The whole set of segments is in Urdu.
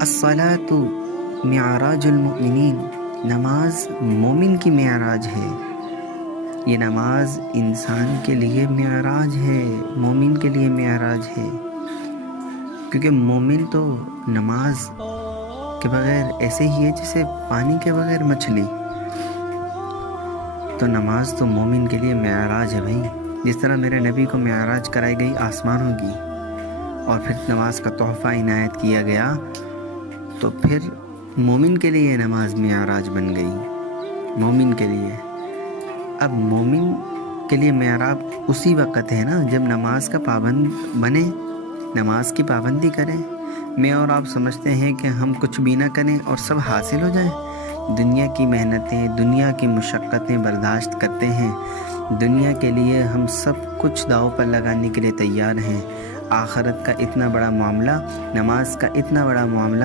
الصلاۃ معراج المؤمنین، نماز مومن کی معراج ہے۔ یہ نماز انسان کے لیے معراج ہے، مومن کے لیے معراج ہے، کیونکہ مومن تو نماز کے بغیر ایسے ہی ہے جیسے پانی کے بغیر مچھلی۔ تو نماز تو مومن کے لیے معراج ہے بھائی، جس طرح میرے نبی کو معراج کرائی گئی آسمانوں کی، اور پھر نماز کا تحفہ عنایت کیا گیا، تو پھر مومن کے لیے نماز معراج بن گئی، مومن کے لیے۔ اب مومن کے لیے معراج اسی وقت ہے نا جب نماز کا پابند بنے، نماز کی پابندی کریں۔ میں اور آپ سمجھتے ہیں کہ ہم کچھ بھی نہ کریں اور سب حاصل ہو جائیں۔ دنیا کی محنتیں، دنیا کی مشقتیں برداشت کرتے ہیں، دنیا کے لیے ہم سب کچھ داؤ پر لگانے کے لیے تیار ہیں۔ آخرت کا اتنا بڑا معاملہ، نماز کا اتنا بڑا معاملہ،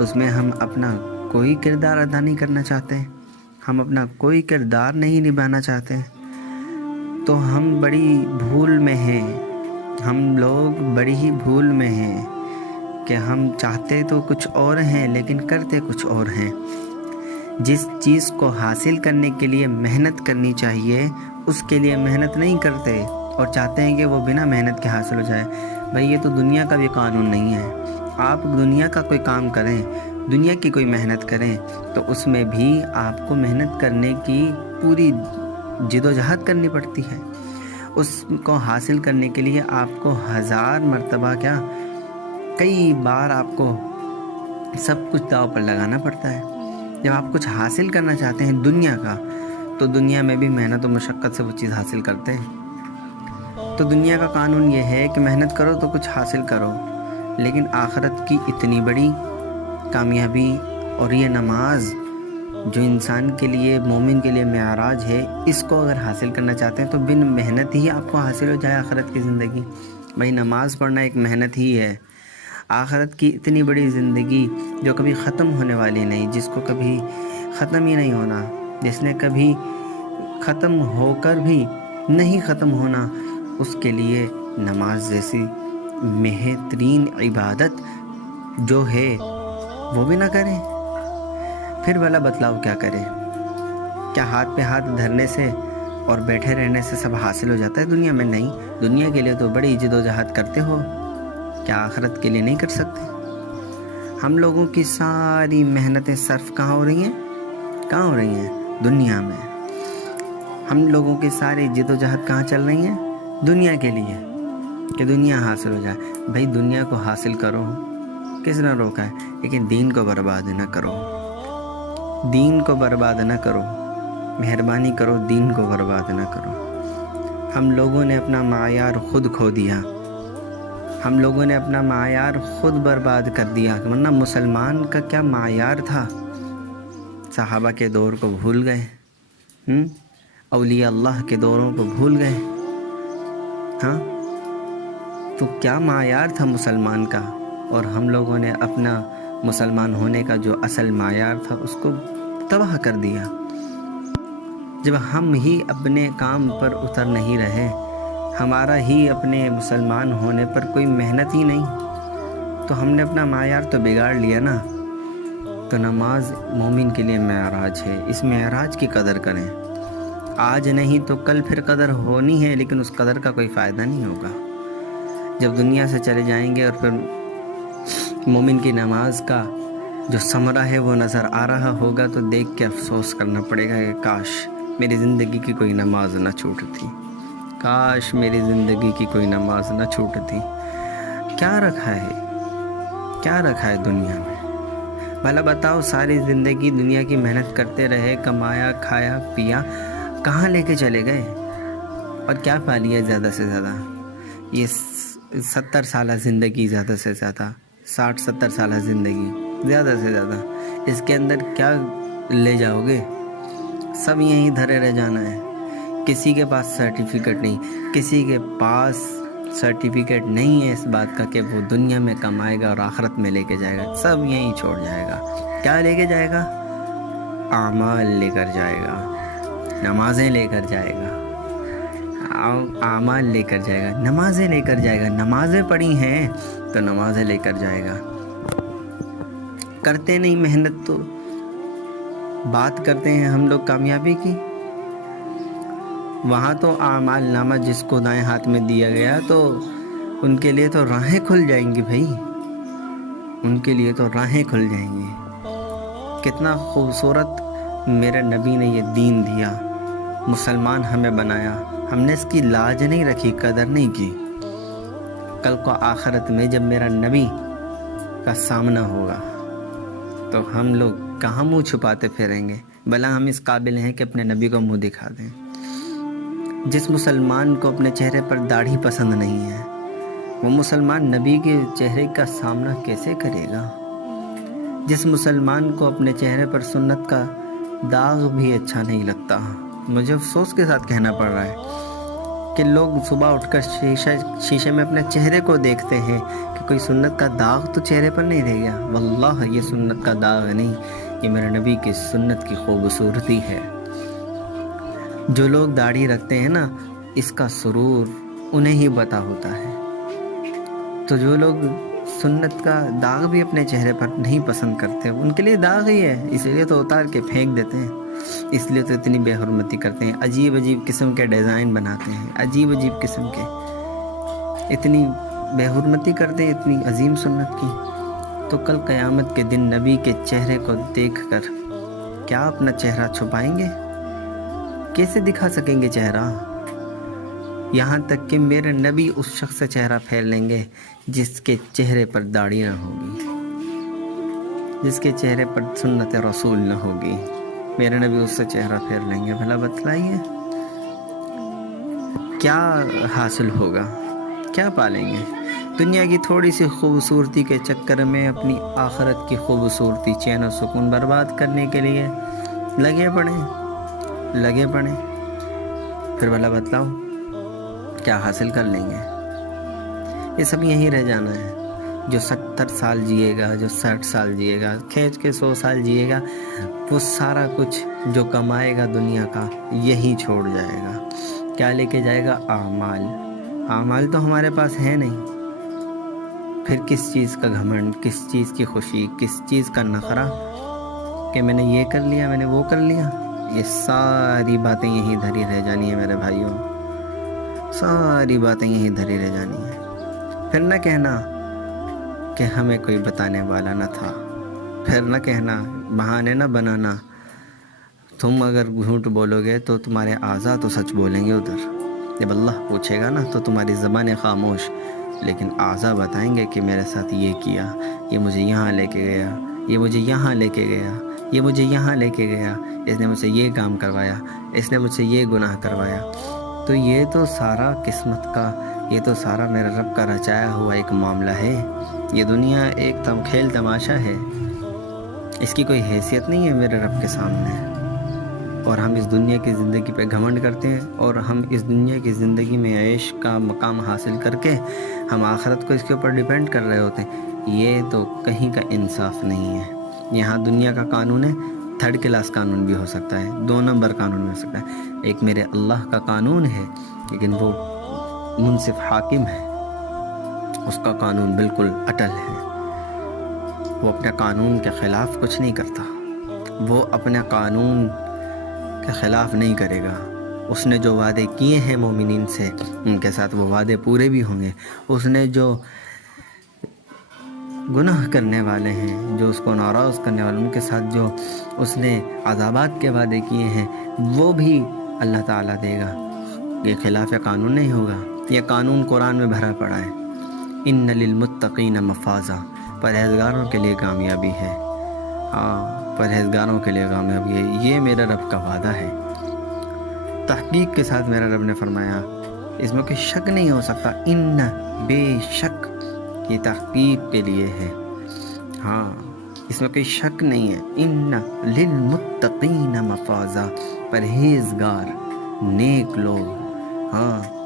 اس میں ہم اپنا کوئی کردار ادا نہیں کرنا چاہتے، ہم اپنا کوئی کردار نہیں نبھانا چاہتے، تو ہم بڑی بھول میں ہیں، ہم لوگ بڑی ہی بھول میں ہیں کہ ہم چاہتے تو کچھ اور ہیں لیکن کرتے کچھ اور ہیں۔ جس چیز کو حاصل کرنے کے لیے محنت کرنی چاہیے اس کے لیے محنت نہیں کرتے اور چاہتے ہیں کہ وہ بنا محنت کے حاصل ہو جائے۔ بھائی یہ تو دنیا کا بھی قانون نہیں ہے۔ آپ دنیا کا کوئی کام کریں، دنیا کی کوئی محنت کریں، تو اس میں بھی آپ کو محنت کرنے کی پوری جدوجہد کرنی پڑتی ہے۔ اس کو حاصل کرنے کے لیے آپ کو 1000 مرتبہ کیا، کئی بار آپ کو سب کچھ داؤ پر لگانا پڑتا ہے۔ جب آپ کچھ حاصل کرنا چاہتے ہیں دنیا کا، تو دنیا میں بھی محنت و مشقت سے وہ چیز حاصل کرتے ہیں۔ تو دنیا کا قانون یہ ہے کہ محنت کرو تو کچھ حاصل کرو، لیکن آخرت کی اتنی بڑی کامیابی اور یہ نماز جو انسان کے لیے، مومن کے لیے معراج ہے، اس کو اگر حاصل کرنا چاہتے ہیں تو بن محنت ہی آپ کو حاصل ہو جائے آخرت کی زندگی۔ بھائی نماز پڑھنا ایک محنت ہی ہے۔ آخرت کی اتنی بڑی زندگی جو کبھی ختم ہونے والی نہیں، جس کو کبھی ختم ہی نہیں ہونا، جس نے کبھی ختم ہو کر بھی نہیں ختم ہونا، اس کے لیے نماز جیسی بہترین عبادت جو ہے وہ بھی نہ کریں، پھر بھلا بتلاؤ کیا کرے؟ کیا ہاتھ پہ ہاتھ دھرنے سے اور بیٹھے رہنے سے سب حاصل ہو جاتا ہے دنیا میں؟ نہیں، دنیا کے لیے تو بڑی جدوجہد کرتے ہو، کیا آخرت کے لیے نہیں کر سکتے؟ ہم لوگوں کی ساری محنتیں صرف کہاں ہو رہی ہیں؟ کہاں ہو رہی ہیں؟ دنیا میں۔ ہم لوگوں کی ساری جدوجہد کہاں چل رہی ہیں؟ دنیا کے لیے، کہ دنیا حاصل ہو جائے۔ بھائی دنیا کو حاصل کرو، کس نے روکا ہے؟ لیکن دین کو برباد نہ کرو، دین کو برباد نہ کرو، مہربانی کرو دین کو برباد نہ کرو۔ ہم لوگوں نے اپنا معیار خود کھو دیا، ہم لوگوں نے اپنا معیار خود برباد کر دیا، ورنہ مسلمان کا کیا معیار تھا؟ صحابہ کے دور کو بھول گئے، اولیاء اللہ کے دوروں کو بھول گئے، ہاں؟ تو کیا معیار تھا مسلمان کا؟ اور ہم لوگوں نے اپنا مسلمان ہونے کا جو اصل معیار تھا اس کو تباہ کر دیا۔ جب ہم ہی اپنے کام پر اتر نہیں رہے، ہمارا ہی اپنے مسلمان ہونے پر کوئی محنت ہی نہیں، تو ہم نے اپنا معیار تو بگاڑ لیا نا۔ تو نماز مومن کے لیے معراج ہے، اس معراج کی قدر کریں۔ آج نہیں تو کل پھر قدر ہونی ہے، لیکن اس قدر کا کوئی فائدہ نہیں ہوگا۔ جب دنیا سے چلے جائیں گے اور پھر مومن کی نماز کا جو ثمرہ ہے وہ نظر آ رہا ہوگا، تو دیکھ کے افسوس کرنا پڑے گا کہ کاش میری زندگی کی کوئی نماز نہ چھوٹتی، کاش میری زندگی کی کوئی نماز نہ چھوٹتی۔ کیا رکھا ہے، کیا رکھا ہے دنیا میں؟ بھلا بتاؤ، ساری زندگی دنیا کی محنت کرتے رہے، کمایا، کھایا، پیا، کہاں لے کے چلے گئے؟ اور کیا پا لیا زیادہ سے زیادہ؟ یہ 70 سالہ زندگی، زیادہ سے زیادہ 60-70 سالہ زندگی، زیادہ سے زیادہ، اس کے اندر کیا لے جاؤ گے؟ سب یہیں دھرے رہ جانا ہے۔ کسی کے پاس سرٹیفکیٹ نہیں، کسی کے پاس سرٹیفکیٹ نہیں ہے اس بات کا کہ وہ دنیا میں کمائے گا اور آخرت میں لے کے جائے گا، سب یہیں چھوڑ جائے گا۔ کیا لے کے جائے گا؟ اعمال لے کر جائے گا، نمازیں لے کر جائے گا، اعمال لے کر جائے گا، نمازیں لے کر جائے گا، نمازیں پڑھی ہیں تو نمازیں لے کر جائے گا۔ کرتے نہیں محنت تو بات کرتے ہیں ہم لوگ کامیابی کی۔ وہاں تو اعمال نامہ جس کو دائیں ہاتھ میں دیا گیا تو ان کے لیے تو راہیں کھل جائیں گی بھائی، ان کے لیے تو راہیں کھل جائیں گی۔ کتنا خوبصورت میرے نبی نے یہ دین دیا، مسلمان ہمیں بنایا، ہم نے اس کی لاج نہیں رکھی، قدر نہیں کی۔ کل کو آخرت میں جب میرا نبی کا سامنا ہوگا تو ہم لوگ کہاں منہ چھپاتے پھریں گے؟ بھلا ہم اس قابل ہیں کہ اپنے نبی کو منہ دکھا دیں؟ جس مسلمان کو اپنے چہرے پر داڑھی پسند نہیں ہے وہ مسلمان نبی کے چہرے کا سامنا کیسے کرے گا؟ جس مسلمان کو اپنے چہرے پر سنت کا داغ بھی اچھا نہیں لگتا، مجھے افسوس کے ساتھ کہنا پڑ رہا ہے کہ لوگ صبح اٹھ کر شیشے میں اپنے چہرے کو دیکھتے ہیں کہ کوئی سنت کا داغ تو چہرے پر نہیں رہ گیا۔ واللہ یہ سنت کا داغ نہیں، یہ میرے نبی کی سنت کی خوبصورتی ہے۔ جو لوگ داڑھی رکھتے ہیں نا، اس کا سرور انہیں ہی پتہ ہوتا ہے۔ تو جو لوگ سنت کا داغ بھی اپنے چہرے پر نہیں پسند کرتے، ان کے لیے داغ ہی ہے، اس لیے تو اتار کے پھینک دیتے ہیں، اس لیے تو اتنی بے حرمتی کرتے ہیں، عجیب عجیب قسم کے ڈیزائن بناتے ہیں، عجیب عجیب قسم کے، اتنی بے حرمتی کرتے ہیں اتنی عظیم سنت کی۔ تو کل قیامت کے دن نبی کے چہرے کو دیکھ کر کیا اپنا چہرہ چھپائیں گے؟ کیسے دکھا سکیں گے چہرہ؟ یہاں تک کہ میرے نبی اس شخص سے چہرہ پھیر لیں گے جس کے چہرے پر داڑھی نہ ہوگی، جس کے چہرے پر سنت رسول نہ ہوگی، میرے نبی اس سے چہرہ پھیر لیں گے۔ بھلا بتلائیے کیا حاصل ہوگا، کیا پالیں گے؟ دنیا کی تھوڑی سی خوبصورتی کے چکر میں اپنی آخرت کی خوبصورتی، چین و سکون برباد کرنے کے لیے لگے پڑیں، پھر بھلا بتلاؤ کیا حاصل کر لیں گے؟ یہ سب یہیں رہ جانا ہے۔ جو 70 سال جیے گا، جو 60 سال جیے گا، کھینچ کے 100 سال جیے گا، وہ سارا کچھ جو کمائے گا دنیا کا یہی چھوڑ جائے گا۔ کیا لے کے جائے گا؟ اعمال تو ہمارے پاس ہے نہیں، پھر کس چیز کا گھمنڈ، کس چیز کی خوشی، کس چیز کا نخرہ کہ میں نے یہ کر لیا، میں نے وہ کر لیا؟ یہ ساری باتیں یہیں دھری رہ جانی ہیں میرے بھائیوں، ساری باتیں یہیں دھری رہ جانی ہیں۔ پھر نہ کہنا کہ ہمیں کوئی بتانے والا نہ تھا، پھر نہ کہنا، بہانے نہ بنانا۔ تم اگر جھوٹ بولو گے تو تمہارے اعضاء تو سچ بولیں گے ادھر، جب اللہ پوچھے گا نا تو تمہاری زبانیں خاموش، لیکن اعضاء بتائیں گے کہ میرے ساتھ یہ کیا، یہ مجھے یہاں لے کے گیا، یہ مجھے یہاں لے کے گیا، یہ مجھے یہاں لے کے گیا، اس نے مجھ سے یہ کام کروایا، اس نے مجھ سے یہ گناہ کروایا۔ تو یہ تو سارا قسمت کا، یہ تو سارا میرے رب کا رچایا ہوا ایک معاملہ ہے۔ یہ دنیا ایک کھیل تماشا ہے، اس کی کوئی حیثیت نہیں ہے میرے رب کے سامنے۔ اور ہم اس دنیا کی زندگی پہ گھمنڈ کرتے ہیں، اور ہم اس دنیا کی زندگی میں عیش کا مقام حاصل کر کے ہم آخرت کو اس کے اوپر ڈیپینڈ کر رہے ہوتے ہیں۔ یہ تو کہیں کا انصاف نہیں ہے۔ یہاں دنیا کا قانون ہے، 3rd کلاس قانون بھی ہو سکتا ہے، 2 نمبر قانون بھی ہو سکتا ہے۔ ایک میرے اللہ کا قانون ہے، لیکن وہ منصف حاکم ہے، اس کا قانون بالکل اٹل ہے، وہ اپنے قانون کے خلاف کچھ نہیں کرتا، وہ اپنے قانون کے خلاف نہیں کرے گا۔ اس نے جو وعدے کیے ہیں مومنین سے، ان کے ساتھ وہ وعدے پورے بھی ہوں گے۔ اس نے جو گناہ کرنے والے ہیں، جو اس کو ناراض کرنے والے، ان کے ساتھ جو اس نے عذابات کے وعدے کیے ہیں وہ بھی اللہ تعالیٰ دے گا۔ یہ خلاف قانون نہیں ہوگا، یہ قانون قرآن میں بھرا پڑا ہے۔ ان للمتقین مفازا، پرہیزگاروں کے لیے کامیابی ہے، پرہیزگاروں کے لیے کامیابی ہے، یہ میرے رب کا وعدہ ہے۔ تحقیق کے ساتھ میرا رب نے فرمایا، اس میں کوئی شک نہیں ہو سکتا، ان بے شک یہ تحقیق کے لیے ہے، اس میں کوئی شک نہیں ہے۔ ان للمتقین مفازا، پرہیزگار نیک لوگ،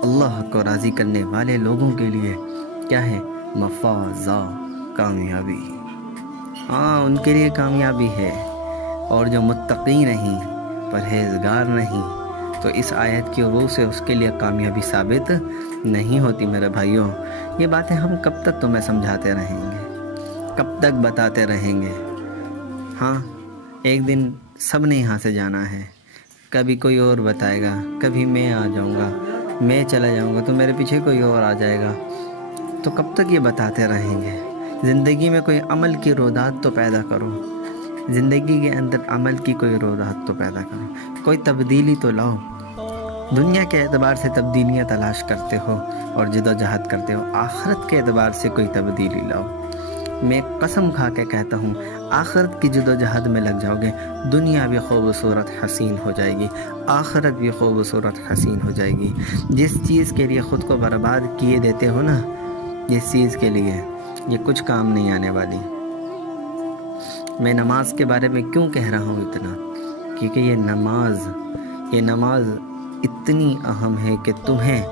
اللہ کو راضی کرنے والے لوگوں کے لیے کیا ہے؟ مفازا، کامیابی، ان کے لیے کامیابی ہے۔ اور جو متقی نہیں، پرہیزگار نہیں، تو اس آیت کی روح سے اس کے لیے کامیابی ثابت نہیں ہوتی میرے بھائیوں۔ یہ باتیں ہم کب تک تمہیں سمجھاتے رہیں گے، کب تک بتاتے رہیں گے؟ ہاں ایک دن سب نے یہاں سے جانا ہے، کبھی کوئی اور بتائے گا، کبھی میں آ جاؤں گا، میں چلا جاؤں گا تو میرے پیچھے کوئی اور آ جائے گا، تو کب تک یہ بتاتے رہیں گے؟ زندگی میں کوئی عمل کی رودات تو پیدا کرو، زندگی کے اندر عمل کی کوئی رودات تو پیدا کرو، کوئی تبدیلی تو لاؤ۔ دنیا کے اعتبار سے تبدیلیاں تلاش کرتے ہو اور جدوجہد کرتے ہو، آخرت کے اعتبار سے کوئی تبدیلی لاؤ۔ میں قسم کھا کے کہتا ہوں آخرت کی جدوجہد میں لگ جاؤ گے، دنیا بھی خوبصورت حسین ہو جائے گی، آخرت بھی خوبصورت حسین ہو جائے گی۔ جس چیز کے لیے خود کو برباد کیے دیتے ہو نا، جس چیز کے لیے، یہ کچھ کام نہیں آنے والی۔ میں نماز کے بارے میں کیوں کہہ رہا ہوں اتنا؟ کیونکہ یہ نماز اتنی اہم ہے کہ تمہیں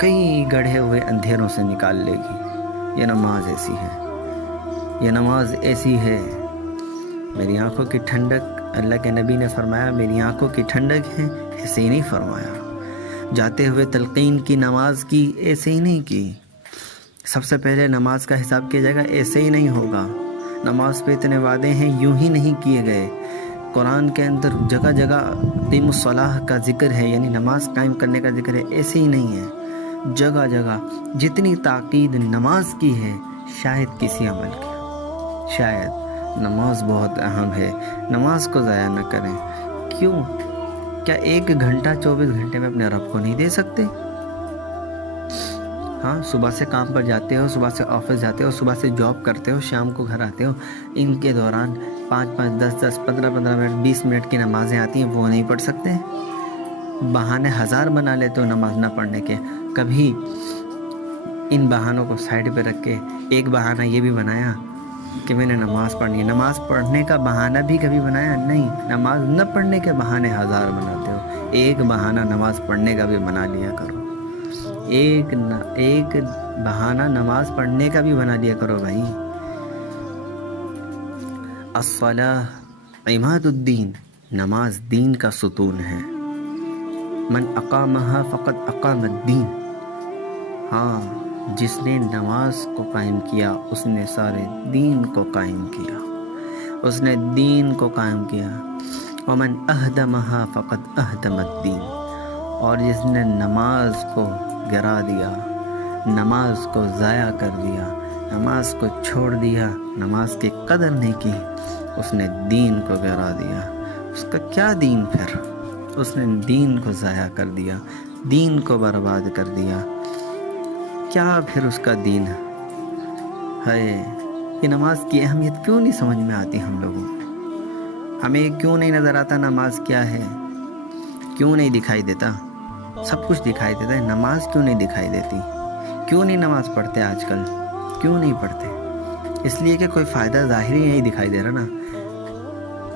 کئی گڑھے ہوئے اندھیروں سے نکال لے گی۔ یہ نماز ایسی ہے، یہ نماز ایسی ہے، میری آنکھوں کی ٹھنڈک، اللہ کے نبی نے فرمایا میری آنکھوں کی ٹھنڈک ہے، ایسے ہی نہیں فرمایا۔ جاتے ہوئے تلقین کی نماز کی، ایسے ہی نہیں کی۔ سب سے پہلے نماز کا حساب کیا جائے گا، ایسے ہی نہیں ہوگا۔ نماز پہ اتنے وعدے ہیں، یوں ہی نہیں کیے گئے۔ قرآن کے اندر جگہ جگہ قیم الصلاح کا ذکر ہے، یعنی نماز قائم کرنے کا ذکر ہے، ایسے ہی نہیں ہے۔ جگہ جگہ جتنی تاکید نماز کی ہے شاید کسی عمل کی، شاید نماز بہت اہم ہے، نماز کو ضائع نہ کریں۔ کیوں؟ کیا 1 گھنٹہ 24 گھنٹے میں اپنے رب کو نہیں دے سکتے؟ ہاں صبح سے کام پر جاتے ہو، صبح سے آفس جاتے ہو، صبح سے جاب کرتے ہو، شام کو گھر آتے ہو، ان کے دوران 5 10 15 منٹ 20 منٹ کی نمازیں آتی ہیں، وہ نہیں پڑھ سکتے؟ بہانے 1000 بنا لیتے ہو نماز نہ پڑھنے کے۔ کبھی ان بہانوں کو سائڈ پہ رکھ کے ایک بہانہ یہ بھی بنایا کہ میں نے نماز پڑھنی ہے؟ نماز پڑھنے کا بہانہ بھی کبھی بنایا نہیں، نماز نہ پڑھنے کے بہانے 1000 بناتے ہو۔ ایک بہانہ نماز پڑھنے کا بھی بنا لیا کرو، ایک بہانہ نماز پڑھنے کا بھی بنا لیا کرو بھائی۔ الصلاۃ عماد الدین، نماز دین کا ستون ہے۔ من اقامہا فقد اقام الدین، ہاں جس نے نماز کو قائم کیا اس نے سارے دین کو قائم کیا، اس نے دین کو قائم کیا۔ ومن اہدمہا فقد اہدم الدین، اور جس نے نماز کو گرا دیا، نماز کو ضائع کر دیا، نماز کو چھوڑ دیا، نماز کی قدر نہیں کی، اس نے دین کو گرا دیا۔ اس کا کیا دین پھر؟ اس نے دین کو ضائع کر دیا، دین کو برباد کر دیا۔ کیا پھر اس کا دین ہے؟ یہ نماز کی اہمیت کیوں نہیں سمجھ میں آتی ہم لوگوں کو؟ ہمیں کیوں نہیں نظر آتا نماز کیا ہے؟ کیوں نہیں دکھائی دیتا؟ سب کچھ دکھائی دیتا ہے، نماز کیوں نہیں دکھائی دیتی؟ کیوں نہیں نماز پڑھتے آج کل؟ کیوں نہیں پڑھتے؟ اس لیے کہ کوئی فائدہ ظاہری نہیں دکھائی دے رہا نا،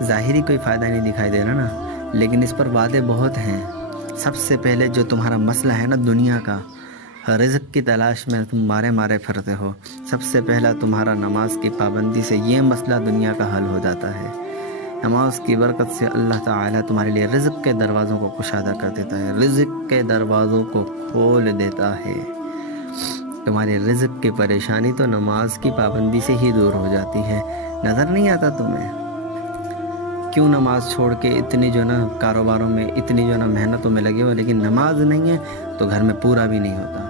ظاہری کوئی فائدہ نہیں دکھائی دے رہا نا، لیکن اس پر وعدے بہت ہیں۔ سب سے پہلے جو تمہارا مسئلہ ہے نا دنیا کا، رزق کی تلاش میں تم مارے پھرتے ہو، سب سے پہلا تمہارا نماز کی پابندی سے یہ مسئلہ دنیا کا حل ہو جاتا ہے۔ نماز کی برکت سے اللہ تعالیٰ تمہارے لیے رزق کے دروازوں کو کشادہ کر دیتا ہے، رزق کے دروازوں کو کھول دیتا ہے۔ تمہاری رزق کی پریشانی تو نماز کی پابندی سے ہی دور ہو جاتی ہے۔ نظر نہیں آتا تمہیں؟ کیوں نماز چھوڑ کے اتنی جو نا کاروباروں میں، اتنی جو نا محنتوں میں لگے ہو، لیکن نماز نہیں ہے تو گھر میں پورا بھی نہیں ہوتا۔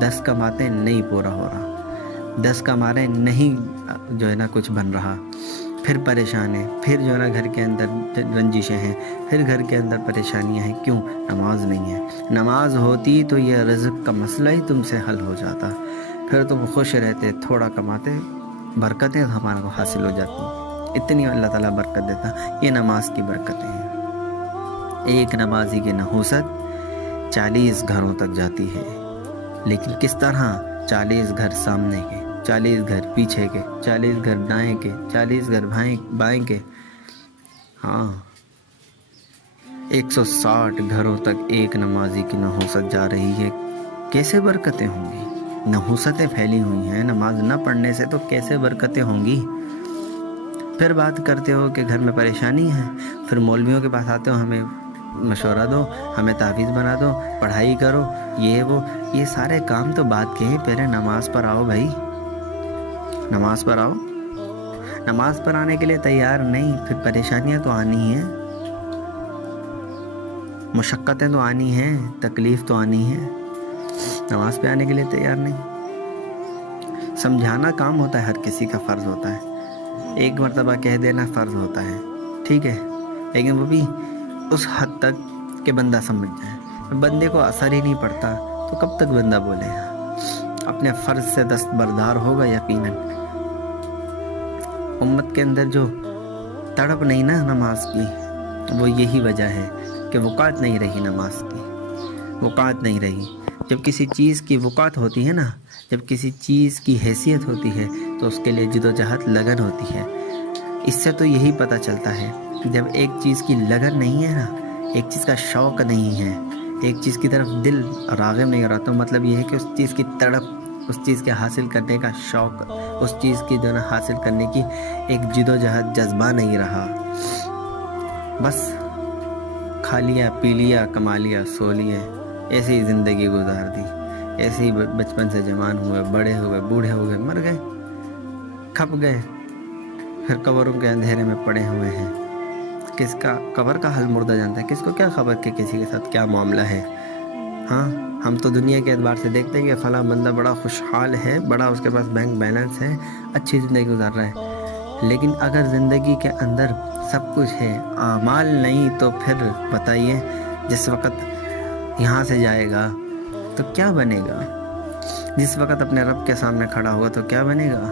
10 کماتے نہیں پورا ہو رہا، 10 کمارے نہیں جو ہے نا کچھ بن رہا، پھر پریشان ہے، پھر جو ہے نا گھر کے اندر رنجشیں ہیں، پھر گھر کے اندر پریشانیاں ہیں۔ کیوں؟ نماز نہیں ہے۔ نماز ہوتی تو یہ رزق کا مسئلہ ہی تم سے حل ہو جاتا، پھر تم خوش رہتے، تھوڑا کماتے، برکتیں ہمارے کو حاصل ہو جاتی، اتنی اللہ تعالیٰ برکت دیتا۔ یہ نماز کی برکتیں ہیں۔ ایک نمازی کی نحوست 40 گھروں تک جاتی ہے، لیکن کس طرح؟ 40 گھر سامنے کے، 40 گھر پیچھے کے، 40 گھر دائیں کے، 40 گھر بائیں کے، ہاں 160 گھروں تک ایک نمازی کی نحوست جا رہی ہے۔ کیسے برکتیں ہوں گی؟ نحوستیں پھیلی ہوئی ہیں، نماز نہ پڑھنے سے تو کیسے برکتیں ہوں گی؟ پھر بات کرتے ہو کہ گھر میں پریشانی ہے، پھر مولویوں کے پاس آتے ہو، ہمیں مشورہ دو، ہمیں تعویذ بنا دو، پڑھائی کرو، یہ سارے کام تو بات کے ہیں، پہلے نماز پر آؤ بھائی، نماز پر آؤ۔ نماز پر آنے کے لیے تیار نہیں، پھر پریشانیاں تو آنی ہیں، مشقتیں تو آنی ہیں، تکلیف تو آنی ہے، نماز پہ آنے کے لیے تیار نہیں۔ سمجھانا کام ہوتا ہے، ہر کسی کا فرض ہوتا ہے، ایک مرتبہ کہہ دینا فرض ہوتا ہے، ٹھیک ہے، لیکن وہ بھی اس حد تک کہ بندہ سمجھ جائے۔ بندے کو اثر ہی نہیں پڑتا تو کب تک بندہ بولے گا؟ اپنے فرض سے دستبردار ہوگا یقیناً۔ امت کے اندر جو تڑپ نہیں نا نماز کی، وہ یہی وجہ ہے کہ وقات نہیں رہی نماز کی، وقات نہیں رہی۔ جب کسی چیز کی وقات ہوتی ہے نا، جب کسی چیز کی حیثیت ہوتی ہے تو اس کے لیے جد و جہد لگن ہوتی ہے۔ اس سے تو یہی پتہ چلتا ہے کہ جب ایک چیز کی لگن نہیں ہے نا، ایک چیز کا شوق نہیں ہے، ایک چیز کی طرف دل راغب نہیں ہو رہا، تو مطلب یہ ہے کہ اس چیز کی تڑپ، اس چیز کے حاصل کرنے کا شوق، اس چیز کی جو نا حاصل کرنے کی ایک جد و جہد جذبہ نہیں رہا۔ بس کھا لیا، پی لیا، کما لیا، سو لیا، ایسے ہی زندگی گزار دی، ایسے ہی بچپن سے جوان ہوئے، بڑے ہوئے، بوڑھے ہو گئے، مر گئے، کھپ گئے، پھر قبروں کے اندھیرے میں پڑے ہوئے ہیں۔ کس کا قبر کا حل مردہ جانتا ہے، کس کو کیا خبر کہ کسی کے ساتھ کیا معاملہ ہے۔ ہاں، ہم تو دنیا کے اعتبار سے دیکھتے ہیں کہ فلاں بندہ بڑا خوشحال ہے، بڑا اس کے پاس بینک بیلنس ہے، اچھی زندگی گزار رہا ہے، لیکن اگر زندگی کے اندر سب کچھ ہے، اعمال نہیں، تو پھر بتائیے جس وقت یہاں سے جائے گا تو کیا بنے گا؟ جس وقت اپنے رب کے سامنے کھڑا ہوگا تو کیا بنے گا؟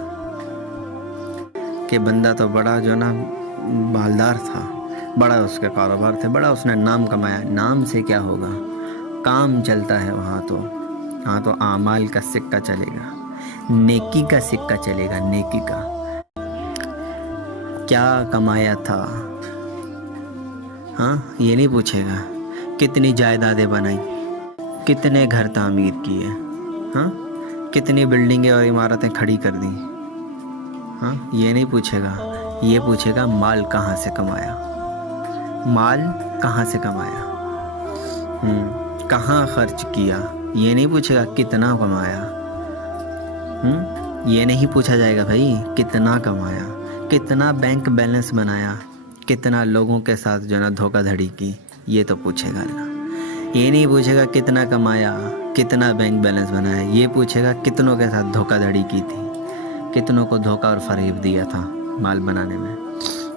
کہ بندہ تو بڑا جو نا مالدار تھا، بڑا اس کے کاروبار تھے، بڑا اس نے نام کمایا، نام سے کیا ہوگا؟ کام چلتا ہے وہاں تو اعمال کا سکہ چلے گا، نیکی کا سکہ چلے گا، نیکی کا۔ کیا کمایا تھا؟ ہاں، یہ نہیں پوچھے گا کتنی جائیدادیں بنائی، کتنے گھر تعمیر کیے، ہاں، کتنی بلڈنگیں اور عمارتیں کھڑی کر دیں، ہاں، یہ نہیں پوچھے گا، یہ پوچھے گا مال کہاں سے کمایا، مال کہاں سے کمایا، کہاں خرچ کیا، یہ نہیں پوچھے گا کتنا کمایا، یہ نہیں پوچھا جائے گا بھائی کتنا کمایا، کتنا بینک بیلنس بنایا، کتنا لوگوں کے ساتھ جو نا دھوکہ دھڑی کی، یہ تو پوچھے گا اللہ۔ یہ نہیں پوچھے گا کتنا کمایا، کتنا بینک بیلنس بنایا، یہ پوچھے گا کتنوں کے ساتھ دھوکہ دھڑی کی تھی، کتنوں کو دھوکہ اور فریب دیا تھا مال بنانے میں۔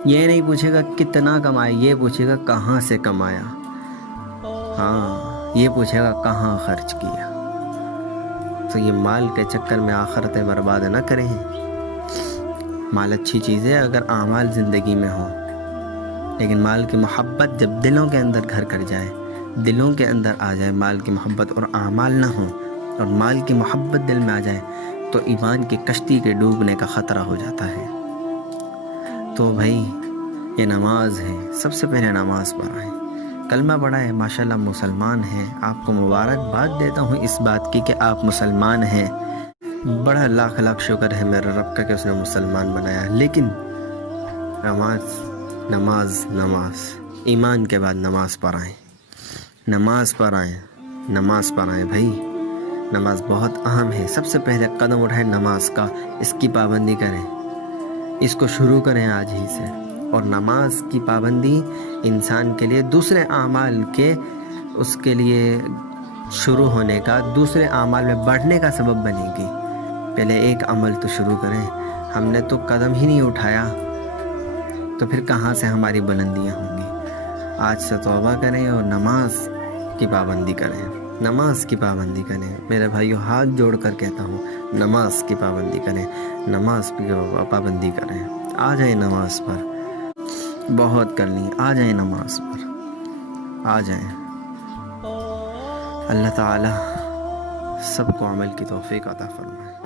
یہ نہیں پوچھے گا کتنا کمایا، یہ پوچھے گا کہاں سے کمایا، ہاں، یہ پوچھے گا کہاں خرچ کیا۔ تو یہ مال کے چکر میں آخرتیں برباد نہ کریں۔ مال اچھی چیز ہے اگر اعمال زندگی میں ہوں، لیکن مال کی محبت جب دلوں کے اندر گھر کر جائے، دلوں کے اندر آ جائے مال کی محبت اور اعمال نہ ہوں، اور مال کی محبت دل میں آ جائے تو ایمان کی کشتی کے ڈوبنے کا خطرہ ہو جاتا ہے۔ تو بھائی یہ نماز ہے، سب سے پہلے نماز پڑھائیں، کلمہ پڑھا ہے، ماشاءاللہ مسلمان ہیں، آپ کو مبارکباد دیتا ہوں اس بات کی کہ آپ مسلمان ہیں، بڑا لاکھ لاکھ شکر ہے میرے رب کا کہ اس نے مسلمان بنایا، لیکن نماز نماز نماز، ایمان کے بعد نماز پڑھائیں، نماز پڑھائیں، نماز پڑھائیں بھائی، نماز بہت اہم ہے۔ سب سے پہلے قدم اٹھائیں نماز کا، اس کی پابندی کریں، اس کو شروع کریں آج ہی سے۔ اور نماز کی پابندی انسان کے لیے دوسرے اعمال کے اس کے لیے شروع ہونے کا، دوسرے اعمال میں بڑھنے کا سبب بنے گی۔ پہلے ایک عمل تو شروع کریں، ہم نے تو قدم ہی نہیں اٹھایا تو پھر کہاں سے ہماری بلندیاں ہوں گی؟ آج سے توبہ کریں اور نماز کی پابندی کریں، نماز کی پابندی کریں میرے بھائیو، ہاتھ جوڑ کر کہتا ہوں نماز کی پابندی کریں، نماز کی پابندی کریں، آ جائیں نماز پر، بہت کرنی، آ جائیں نماز پر، آ جائیں۔ اللہ تعالی سب کو عمل کی توفیق عطا فرمائے۔